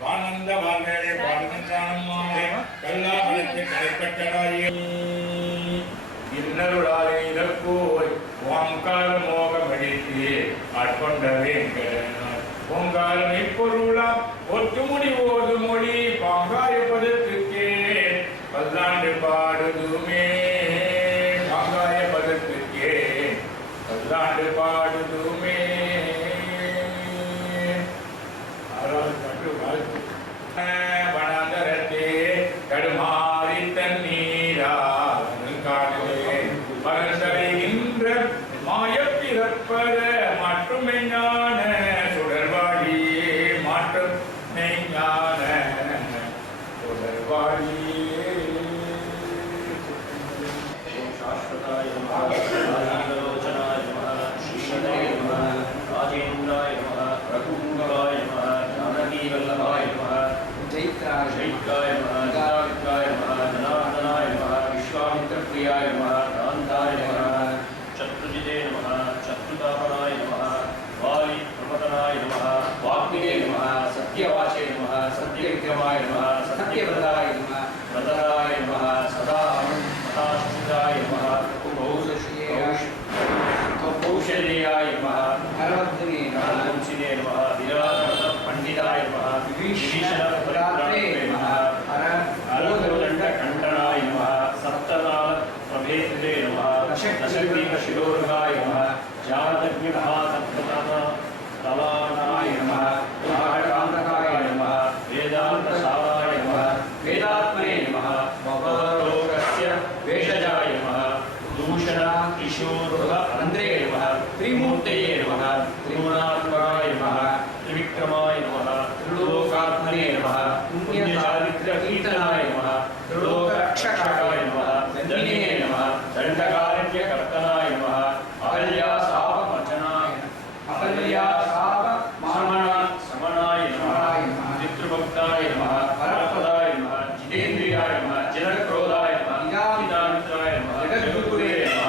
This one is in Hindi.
வானந்த வாழ்வேளை பாடுகின்றானே கல்லா மனத்தில் கடைப்பட்டதாயே இன்னருளாலே இதற்கோய் ஓங்கார மோகமடித்து ஆட்கொண்டவே ஓங்காரம் இப்பொருளாம் ஒற்றுமுடி ஓது மொழி பாங்காயப்பதற்குக்கே. பல்லாண்டு பல்லாண்டு பாடு நிற்பர் மட்டுமே ஞான சுடர்வாழியே மட்டுமே ஞான சுடர்வாழியே சாஸ்திரதாய மகாலோச்சனாய மகா ஸ்ரீமதே நம ராஜேந்திராய மகா ரகுங்கவாய மகா ஜானகி வல்லபாய மகா ஜெயித்ரா ஜெயித்ராய மகா ஜனார்த்தாய மகா ஜனார்தனாய மகா விஸ்வாமித்திரப்பிரியாய மகா காந்தாய மகா चतुर्जिते नमः चतुर्तापनाय नमः वालि प्रपतनाय नमः वाग्मिने नमः सत्यवाचे नमः सत्यविक्रमाय नमः सत्यव्रताय नमः व्रतराय नमः सदा मताश्चिताय नमः कौशल्याय नमः हरवर्धने नमः वंशिने नमः विराट पंडिताय नमः विभीषण दशग्रीवशिरोरुहाय नमः जातज्ञमहासप्ततः तलानाय नमः महाकान्तकाय नमः वेदान्तसाराय नमः वेदात्मने नमः भवरोगस्य वेषजाय नमः दूषण किशोरुह अन्द्रे नमः त्रिमूर्तये नमः त्रिगुणात्मकाय नमः त्रिविक्रमाय नमः त्रिलोकात्मने नमः ஆரோக்கிய கர்த்தனாய நம அகல்யா சாப மச்சனாய அகல்யா சாப மாமனா சமனாய நம பித்ருபக்தாய நம பரப்பதாய நம ஜிதேந்திரியாய நம ஜனக்ரோதாய நம இதாமிதாமித்ராய நம ஜெகத்குருவே நம